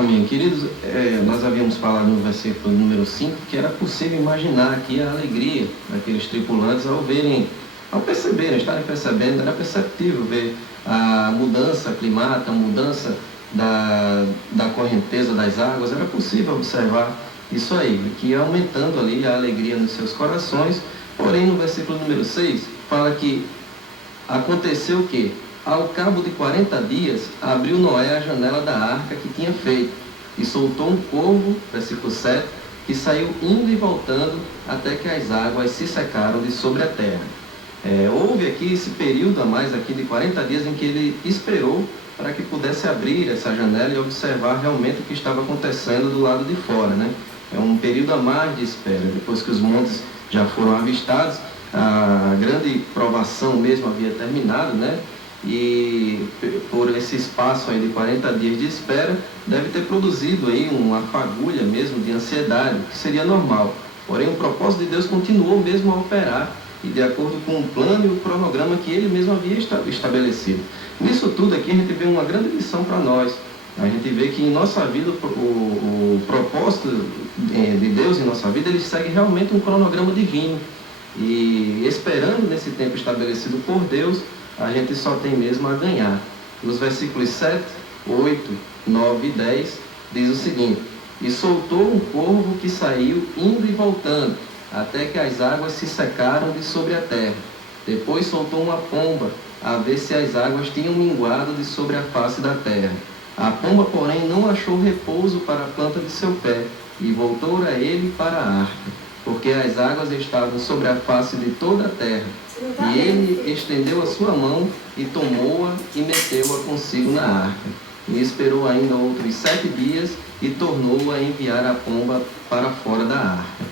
Amém. Queridos, nós havíamos falado no versículo número 5 que era possível imaginar aqui a alegria daqueles tripulantes ao perceberem, estarem percebendo, era perceptível ver a mudança climática, a mudança da correnteza das águas, era possível observar isso aí, que ia aumentando ali a alegria nos seus corações. Porém, no versículo número 6, fala que aconteceu o quê? Ao cabo de 40 dias, abriu Noé a janela da arca que tinha feito, e soltou um corvo, versículo 7, que saiu indo e voltando até que as águas se secaram de sobre a terra. Houve aqui esse período a mais aqui de 40 dias em que ele esperou para que pudesse abrir essa janela e observar realmente o que estava acontecendo do lado de fora, né? É um período a mais de espera. Depois que os montes já foram avistados, a grande provação mesmo havia terminado, né? E por esse espaço aí de 40 dias de espera, deve ter produzido aí uma fagulha mesmo de ansiedade, que seria normal. Porém, o propósito de Deus continuou mesmo a operar, e de acordo com o plano e o cronograma que ele mesmo havia estabelecido. Nisso tudo aqui a gente vê uma grande lição para nós. A gente vê que em nossa vida, o propósito de Deus em nossa vida, ele segue realmente um cronograma divino. E esperando nesse tempo estabelecido por Deus, a gente só tem mesmo a ganhar. Nos versículos 7, 8, 9 e 10, diz o seguinte: e soltou um corvo que saiu indo e voltando, até que as águas se secaram de sobre a terra. Depois soltou uma pomba, a ver se as águas tinham minguado de sobre a face da terra. A pomba, porém, não achou repouso para a planta de seu pé, e voltou a ele para a arca, porque as águas estavam sobre a face de toda a terra. E ele estendeu a sua mão e tomou-a e meteu-a consigo na arca. E esperou ainda outros 7 dias e tornou a enviar a pomba para fora da arca.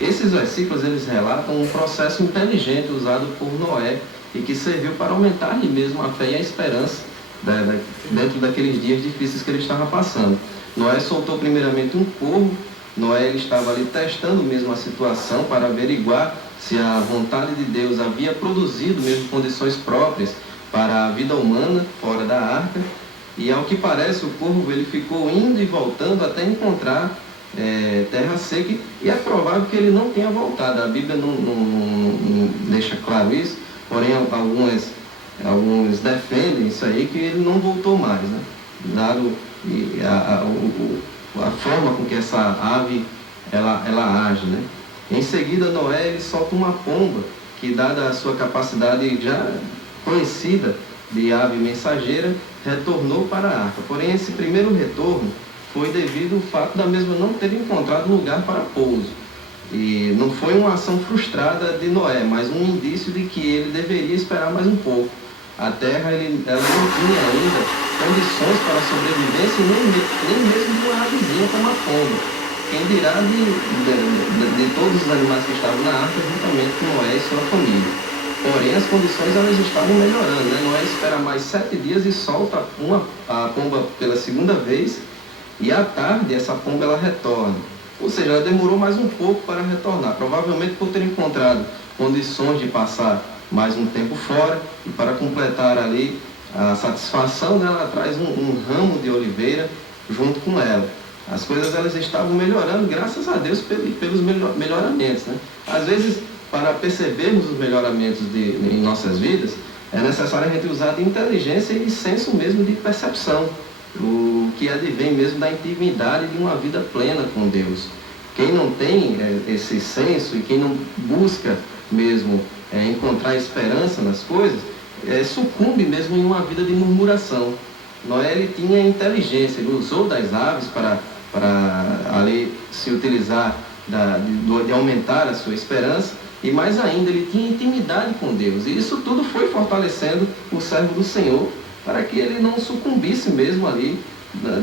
Esses versículos, eles relatam um processo inteligente usado por Noé e que serviu para aumentar-lhe mesmo a fé e a esperança dentro daqueles dias difíceis que ele estava passando. Noé soltou primeiramente um corvo. Noé ele estava ali testando mesmo a situação para averiguar se a vontade de Deus havia produzido mesmo condições próprias para a vida humana fora da arca. E ao que parece, o corvo ele ficou indo e voltando até encontrar terra seca, e é provável que ele não tenha voltado. A Bíblia não deixa claro isso, porém alguns defendem isso aí, que ele não voltou mais, né? Dado a forma com que essa ave ela age, né? Em seguida, Noé ele solta uma pomba, que, dada a sua capacidade já conhecida de ave mensageira, retornou para a arca. Porém, esse primeiro retorno foi devido ao fato da mesma não ter encontrado lugar para pouso. E não foi uma ação frustrada de Noé, mas um indício de que ele deveria esperar mais um pouco. A terra ela não tinha ainda condições para a sobrevivência, nem mesmo de uma avezinha como a pomba. Quem dirá de todos os animais que estavam na arca, juntamente com Noé e sua família. Porém, as condições elas estavam melhorando, né? Noé espera mais 7 dias e solta a pomba pela segunda vez, e à tarde essa pomba ela retorna. Ou seja, ela demorou mais um pouco para retornar, provavelmente por ter encontrado condições de passar mais um tempo fora, e para completar ali a satisfação, né, ela traz um ramo de oliveira junto com ela. As coisas elas estavam melhorando, graças a Deus, pelos melhoramentos, né? Às vezes, para percebermos os melhoramentos em nossas vidas, é necessário a gente usar de inteligência e senso mesmo de percepção, o que advém mesmo da intimidade de uma vida plena com Deus. Quem não tem esse senso e quem não busca mesmo encontrar esperança nas coisas, sucumbe mesmo em uma vida de murmuração. Noé ele tinha inteligência, ele usou das aves para ali se utilizar de aumentar a sua esperança, e mais ainda ele tinha intimidade com Deus, e isso tudo foi fortalecendo o servo do Senhor para que ele não sucumbisse mesmo ali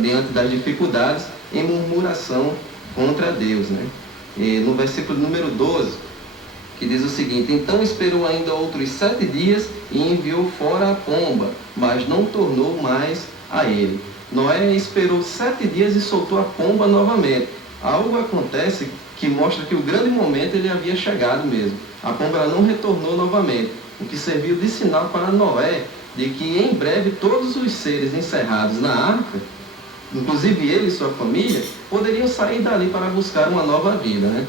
diante das dificuldades em murmuração contra Deus, né? E no versículo número 12, que diz o seguinte: então esperou ainda outros 7 dias e enviou fora a pomba, mas não tornou mais a ele. Noé esperou 7 dias e soltou a pomba novamente. Algo acontece que mostra que o grande momento ele havia chegado mesmo. A pomba ela não retornou novamente, o que serviu de sinal para Noé de que em breve todos os seres encerrados na arca inclusive ele e sua família, poderiam sair dali para buscar uma nova vida, né?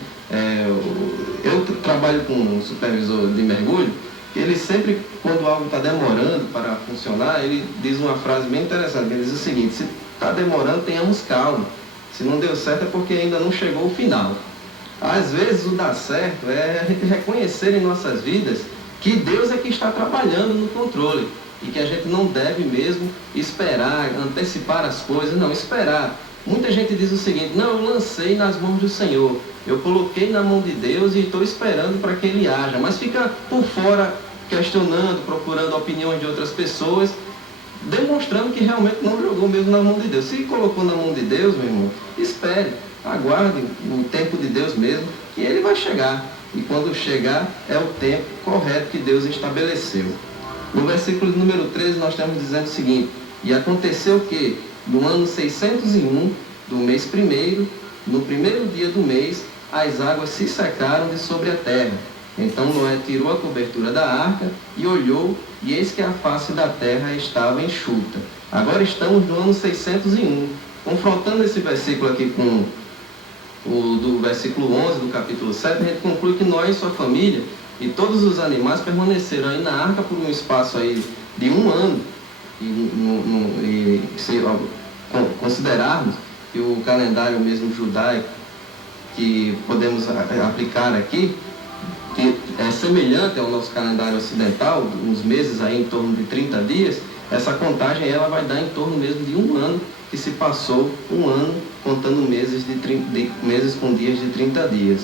Eu trabalho com um supervisor de mergulho, que ele sempre, quando algo está demorando para funcionar, ele diz uma frase bem interessante, ele diz o seguinte: se está demorando, tenhamos calma. Se não deu certo é porque ainda não chegou o final. Às vezes o dar certo é a gente reconhecer em nossas vidas que Deus é que está trabalhando no controle e que a gente não deve mesmo esperar, antecipar as coisas, não, esperar. Muita gente diz o seguinte: não, eu lancei nas mãos do Senhor, eu coloquei na mão de Deus e estou esperando para que Ele haja, mas fica por fora questionando, procurando opiniões de outras pessoas, demonstrando que realmente não jogou mesmo na mão de Deus. Se colocou na mão de Deus, meu irmão, espere, aguarde o tempo de Deus mesmo, que Ele vai chegar. E quando chegar, é o tempo correto que Deus estabeleceu. No versículo número 13, nós estamos dizendo o seguinte: e aconteceu que, no ano 601 do mês primeiro, no primeiro dia do mês, as águas se secaram de sobre a terra. Então Noé tirou a cobertura da arca e olhou, e eis que a face da terra estava enxuta. Agora estamos no ano 601. Confrontando esse versículo aqui com o do versículo 11 do capítulo 7, a gente conclui que Noé e sua família e todos os animais permaneceram aí na arca por um espaço aí de 1 ano. E se considerarmos que o calendário mesmo judaico que podemos aplicar aqui, que é semelhante ao nosso calendário ocidental, uns meses aí em torno de 30 dias, essa contagem ela vai dar em torno mesmo de 1 ano, que se passou 1 ano contando meses com dias de 30 dias.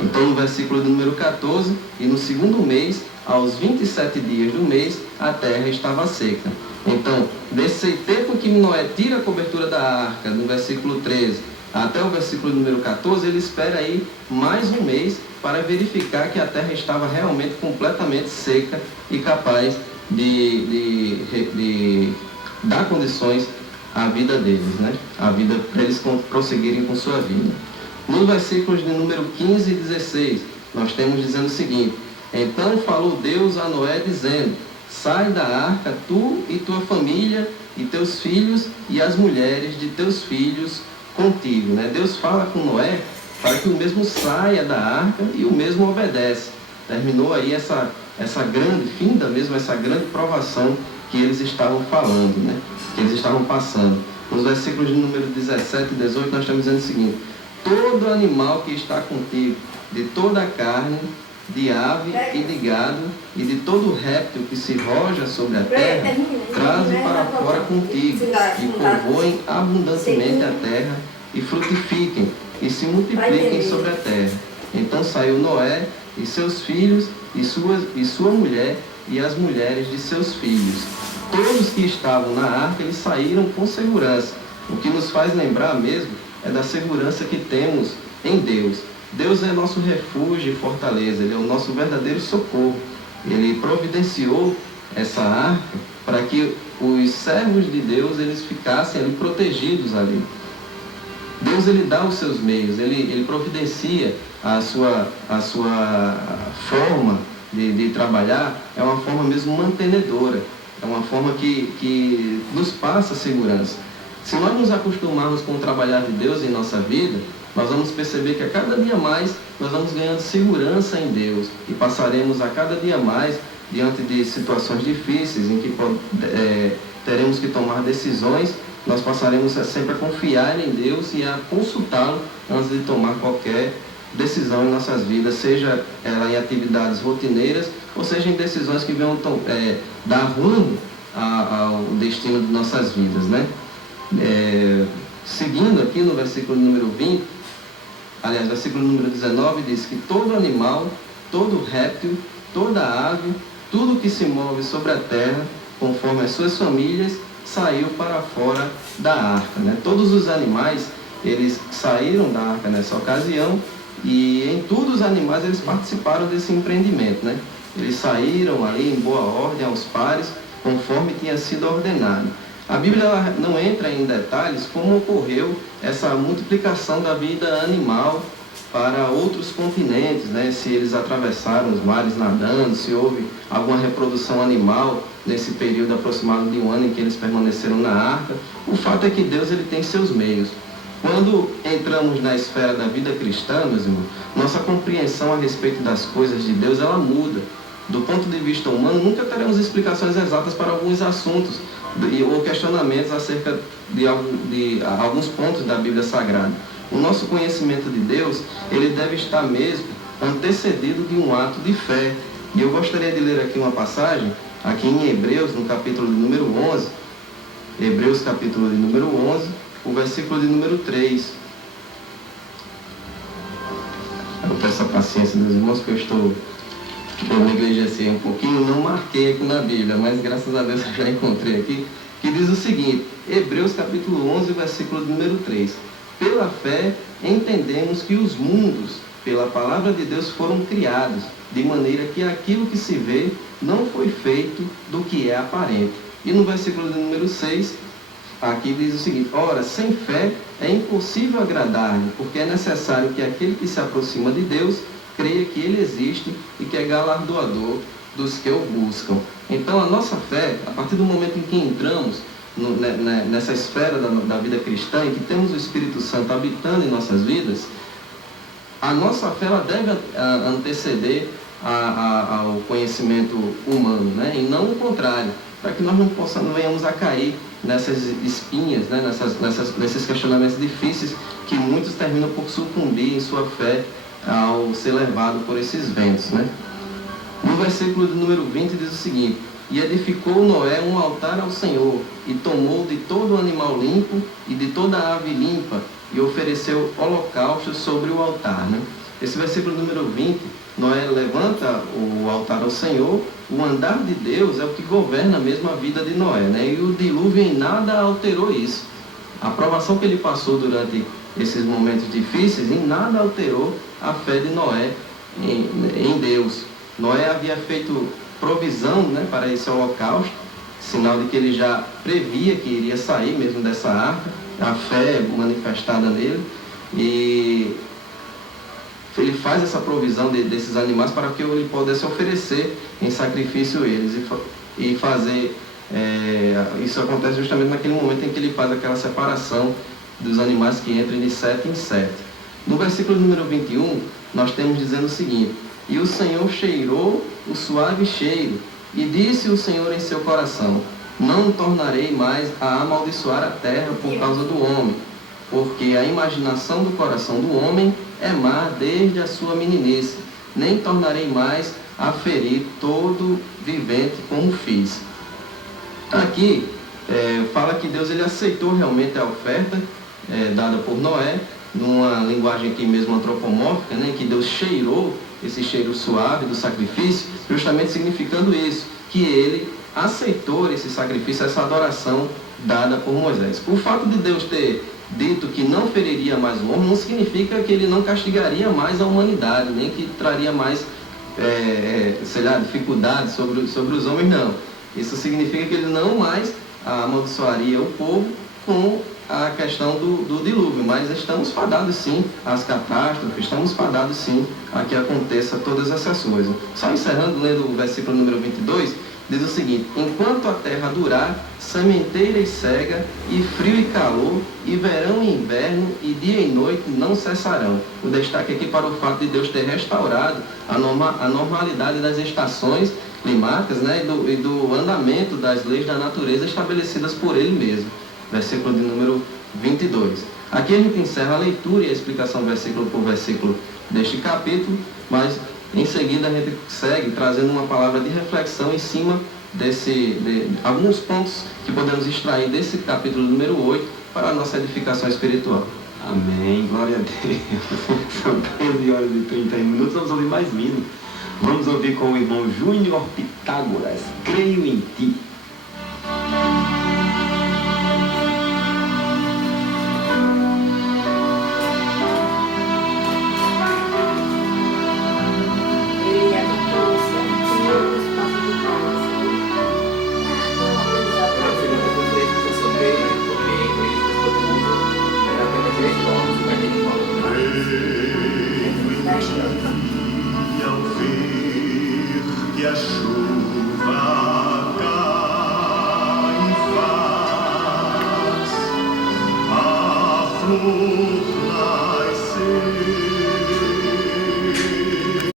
Então, no versículo número 14, e no segundo mês, aos 27 dias do mês, a terra estava seca. Então, desse tempo que Noé tira a cobertura da arca, no versículo 13, até o versículo número 14, ele espera aí mais um mês para verificar que a terra estava realmente completamente seca e capaz de dar condições à vida deles, né? A vida para eles prosseguirem com sua vida. Nos versículos de número 15 e 16, nós temos dizendo o seguinte: então falou Deus a Noé dizendo: sai da arca, tu e tua família, e teus filhos, e as mulheres de teus filhos contigo. Né? Deus fala com Noé para que o mesmo saia da arca e o mesmo obedece. Terminou aí essa grande, finda mesmo essa grande provação que eles estavam falando, né? Que eles estavam passando. Nos versículos de número 17 e 18, nós estamos dizendo o seguinte: todo animal que está contigo, de toda a carne, de ave e de gado, e de todo réptil que se roja sobre a terra, traze para fora contigo, e povoem abundantemente a terra, e frutifiquem, e se multipliquem sobre a terra. Então saiu Noé, e seus filhos, e sua mulher, e as mulheres de seus filhos. Todos que estavam na arca, eles saíram com segurança. O que nos faz lembrar mesmo é da segurança que temos em Deus. Deus é nosso refúgio e fortaleza, Ele é o nosso verdadeiro socorro. Ele providenciou essa arca para que os servos de Deus eles ficassem ali protegidos ali. Deus ele dá os seus meios, ele providencia a sua forma de trabalhar, é uma forma mesmo mantenedora, é uma forma que nos passa segurança. Se nós nos acostumarmos com o trabalhar de Deus em nossa vida, nós vamos perceber que a cada dia mais nós vamos ganhando segurança em Deus e passaremos a cada dia mais diante de situações difíceis em que teremos que tomar decisões. Nós passaremos sempre a confiar em Deus e a consultá-lo antes de tomar qualquer decisão em nossas vidas, seja ela em atividades rotineiras ou seja em decisões que venham dar rumo ao destino de nossas vidas, né? Seguindo aqui no versículo número 20, aliás, versículo número 19 diz que todo animal, todo réptil, toda ave, tudo que se move sobre a terra, conforme as suas famílias, saiu para fora da arca, né? Todos os animais, eles saíram da arca nessa ocasião e em todos os animais eles participaram desse empreendimento, né? Eles saíram ali em boa ordem aos pares, conforme tinha sido ordenado. A Bíblia ela não entra em detalhes como ocorreu essa multiplicação da vida animal para outros continentes, né? Se eles atravessaram os mares nadando, se houve alguma reprodução animal nesse período aproximado de um ano em que eles permaneceram na arca. O fato é que Deus ele tem seus meios. Quando entramos na esfera da vida cristã, meus irmãos, nossa compreensão a respeito das coisas de Deus, ela muda. Do ponto de vista humano, nunca teremos explicações exatas para alguns assuntos ou questionamentos acerca de alguns pontos da Bíblia Sagrada. O nosso conhecimento de Deus, ele deve estar mesmo antecedido de um ato de fé. E eu gostaria de ler aqui uma passagem, aqui em Hebreus, no capítulo de número 11, Hebreus capítulo de número 11, o versículo de número 3. Eu peço a paciência dos irmãos, porque eu negligenciei um pouquinho, não marquei aqui na Bíblia, mas graças a Deus eu já encontrei aqui, que diz o seguinte, Hebreus capítulo 11, versículo de número 3. Pela fé, entendemos que os mundos, pela palavra de Deus, foram criados, de maneira que aquilo que se vê não foi feito do que é aparente. E no versículo de número 6, aqui diz o seguinte, ora, sem fé é impossível agradar-lhe, porque é necessário que aquele que se aproxima de Deus creia que ele existe e que é galardoador dos que o buscam. Então a nossa fé, a partir do momento em que entramos nessa esfera da vida cristã, em que temos o Espírito Santo habitando em nossas vidas, a nossa fé ela deve anteceder ao conhecimento humano, né? E não o contrário, para que nós não venhamos a cair nessas espinhas, né? nesses questionamentos difíceis que muitos terminam por sucumbir em sua fé ao ser levado por esses ventos, né? No versículo de número 20 diz o seguinte, e edificou Noé um altar ao Senhor, e tomou de todo animal limpo e de toda ave limpa, e ofereceu holocaustos sobre o altar, né? Esse versículo número 20, Noé levanta o altar ao Senhor, o andar de Deus é o que governa mesmo a vida de Noé, né? E o dilúvio em nada alterou isso. A provação que ele passou durante esses momentos difíceis, em nada alterou a fé de Noé em Deus. Noé havia feito provisão, né, para esse holocausto, sinal de que ele já previa que iria sair mesmo dessa arca, a fé manifestada nele, e ele faz essa provisão desses animais para que ele pudesse oferecer em sacrifício eles e fazer, isso acontece justamente naquele momento em que ele faz aquela separação dos animais que entram de 7 em 7. No versículo número 21, nós temos dizendo o seguinte, e o Senhor cheirou o suave cheiro, e disse o Senhor em seu coração, não tornarei mais a amaldiçoar a terra por causa do homem, porque a imaginação do coração do homem é má desde a sua meninice, nem tornarei mais a ferir todo vivente como fiz. Aqui fala que Deus ele aceitou realmente a oferta dada por Noé, numa linguagem aqui mesmo antropomórfica, né, que Deus cheirou esse cheiro suave do sacrifício, justamente significando isso, que ele aceitou esse sacrifício, essa adoração dada por Moisés. O fato de Deus ter dito que não feriria mais o homem, não significa que ele não castigaria mais a humanidade, nem que traria mais, dificuldades sobre os homens, não. Isso significa que ele não mais amaldiçoaria o povo com a questão do dilúvio, mas estamos fadados sim às catástrofes, estamos fadados sim a que aconteça todas essas coisas. Só encerrando, lendo o versículo número 22, diz o seguinte, enquanto a terra durar, sementeira e cega, e frio e calor, e verão e inverno, e dia e noite não cessarão. O destaque aqui para o fato de Deus ter restaurado a normalidade das estações climáticas, né, e do andamento das leis da natureza estabelecidas por Ele mesmo. Versículo de número 22. Aqui a gente encerra a leitura e a explicação versículo por versículo deste capítulo, mas em seguida a gente segue trazendo uma palavra de reflexão em cima de alguns pontos que podemos extrair desse capítulo número 8 para a nossa edificação espiritual. Amém, glória a Deus. São 13 horas e 30 minutos, vamos ouvir mais lindo. Vamos ouvir com o irmão Júnior Pitágoras, Creio em Ti. sopra